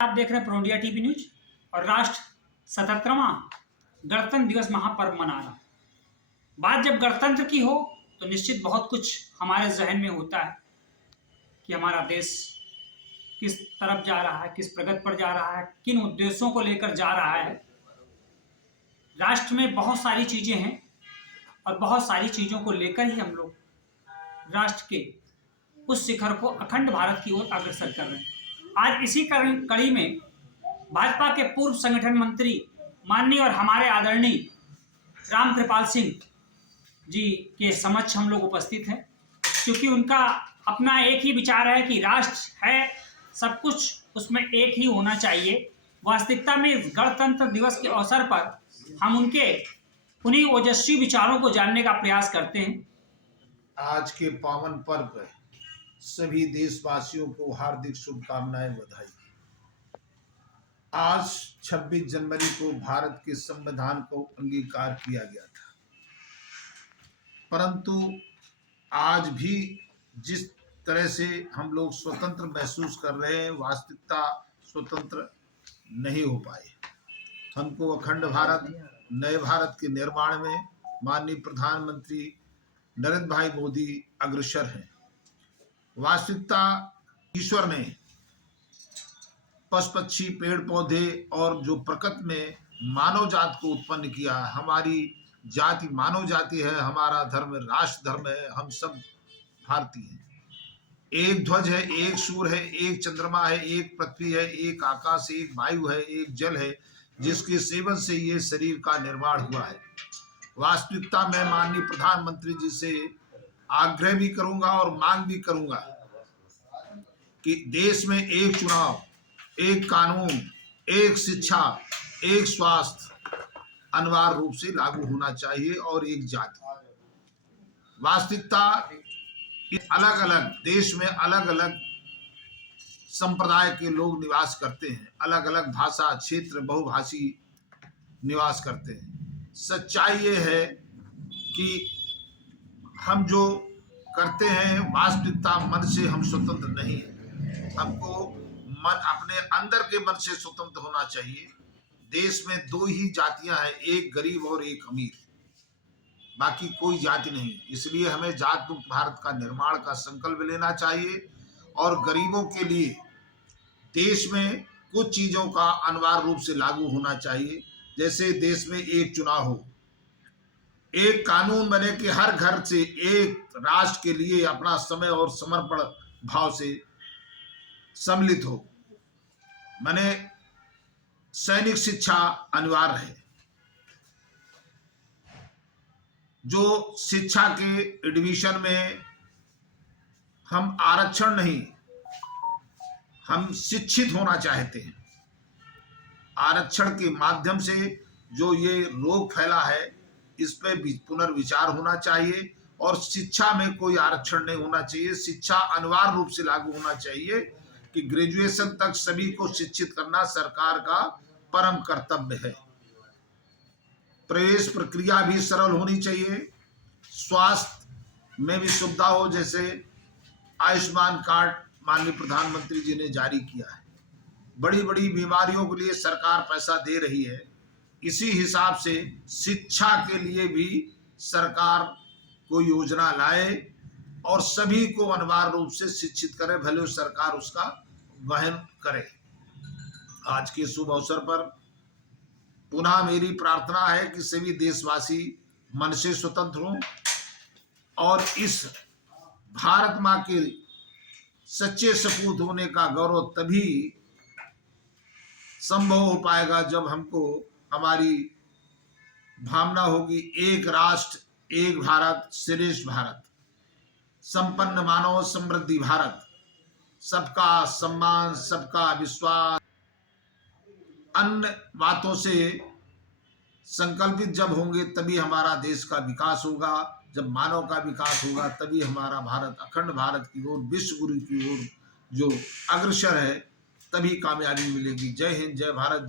आप देख रहे हैं प्रो इंडिया टीवी न्यूज। और राष्ट्र 77वां गणतंत्र दिवस महापर्व मना रहा। बात जब गणतंत्र की हो तो निश्चित बहुत कुछ हमारे जहन में होता है कि हमारा देश किस तरफ जा रहा है, किस प्रगति पर जा रहा है, किन उद्देश्यों को लेकर जा रहा है। राष्ट्र में बहुत सारी चीजें हैं और बहुत सारी चीजों को लेकर ही हम लोग राष्ट्र के उस शिखर को अखंड भारत की ओर अग्रसर कर रहे हैं। आज इसी कड़ी में भाजपा के पूर्व संगठन मंत्री माननीय और हमारे आदरणीय रामकृपाल सिंह जी के समक्ष हम लोग उपस्थित हैं, क्योंकि उनका अपना एक ही विचार है कि राष्ट्र है सब कुछ, उसमें एक ही होना चाहिए। वास्तविकता में इस गणतंत्र दिवस के अवसर पर हम उनके उन्हीं ओजस्वी विचारों को जानने का प्रयास करते हैं। आज के पावन पर्व पर सभी देशवासियों को हार्दिक शुभकामनाएं, बधाई। आज 26 जनवरी को भारत के संविधान को अंगीकार किया गया था, परंतु आज भी जिस तरह से हम लोग स्वतंत्र महसूस कर रहे हैं, वास्तविकता स्वतंत्र नहीं हो पाए। हमको अखंड भारत, नए भारत के निर्माण में माननीय प्रधानमंत्री नरेंद्र भाई मोदी अग्रसर हैं। वास्तविकता ईश्वर ने पशु पक्षी, पेड़ पौधे और जो प्रकृति में मानव जात को उत्पन्न किया, हमारी जाति मानव जाति है, हमारा धर्म राष्ट्र धर्म है, हम सब भारतीय हैं। एक ध्वज है, एक सूर्य है, एक चंद्रमा है, एक पृथ्वी है, एक आकाश, एक वायु है, एक जल है, जिसके सेवन से ये शरीर का निर्माण हुआ है। वास्तविकता में माननीय प्रधानमंत्री जी से आग्रह भी करूंगा और मांग भी करूंगा कि देश में एक चुनाव, एक कानून, एक शिक्षा, एक स्वास्थ्य अनिवार्य रूप से लागू होना चाहिए और एक जाति। वास्तविकता अलग अलग देश में अलग अलग संप्रदाय के लोग निवास करते हैं, अलग अलग भाषा, क्षेत्र, बहुभाषी निवास करते हैं। सच्चाई ये है कि हम जो करते हैं वास्तविकता मन से हम स्वतंत्र नहीं है। हमको मन अपने अंदर के मन से स्वतंत्र होना चाहिए। देश में दो ही जातियां हैं, एक गरीब और एक अमीर, बाकी कोई जाति नहीं। इसलिए हमें जात मुक्त भारत का निर्माण का संकल्प लेना चाहिए और गरीबों के लिए देश में कुछ चीजों का अनिवार्य रूप से लागू होना चाहिए। जैसे देश में एक चुनाव हो, एक कानून बने कि हर घर से एक राष्ट्र के लिए अपना समय और समर्पण भाव से सम्मिलित हो। माने सैनिक शिक्षा अनिवार्य है। जो शिक्षा के एडमिशन में हम आरक्षण नहीं, हम शिक्षित होना चाहते हैं। आरक्षण के माध्यम से जो ये रोग फैला है, इस पे पुनर्विचार होना चाहिए और शिक्षा में कोई आरक्षण नहीं होना चाहिए। शिक्षा अनिवार्य रूप से लागू होना चाहिए कि ग्रेजुएशन तक सभी को शिक्षित करना सरकार का परम कर्तव्य है। प्रवेश प्रक्रिया भी सरल होनी चाहिए। स्वास्थ्य में भी सुविधा हो, जैसे आयुष्मान कार्ड माननीय प्रधानमंत्री जी ने जारी किया है। बड़ी बड़ी बीमारियों के लिए सरकार पैसा दे रही है, इसी हिसाब से शिक्षा के लिए भी सरकार कोई योजना लाए और सभी को अनिवार्य रूप से शिक्षित करे, भले सरकार उसका वहन करे। आज के शुभ अवसर पर पुनः मेरी प्रार्थना है कि सभी देशवासी मन से स्वतंत्र हों और इस भारत माँ के सच्चे सपूत होने का गौरव तभी संभव हो पाएगा जब हमको हमारी भावना होगी एक राष्ट्र, एक भारत, श्रेष्ठ भारत, संपन्न मानव, समृद्धि भारत, सबका सम्मान, सबका विश्वास। अन्य बातों से संकल्पित जब होंगे तभी हमारा देश का विकास होगा। जब मानव का विकास होगा तभी हमारा भारत अखंड भारत की ओर, विश्व गुरु की ओर जो अग्रसर है, तभी कामयाबी मिलेगी। जय हिंद, जय भारत।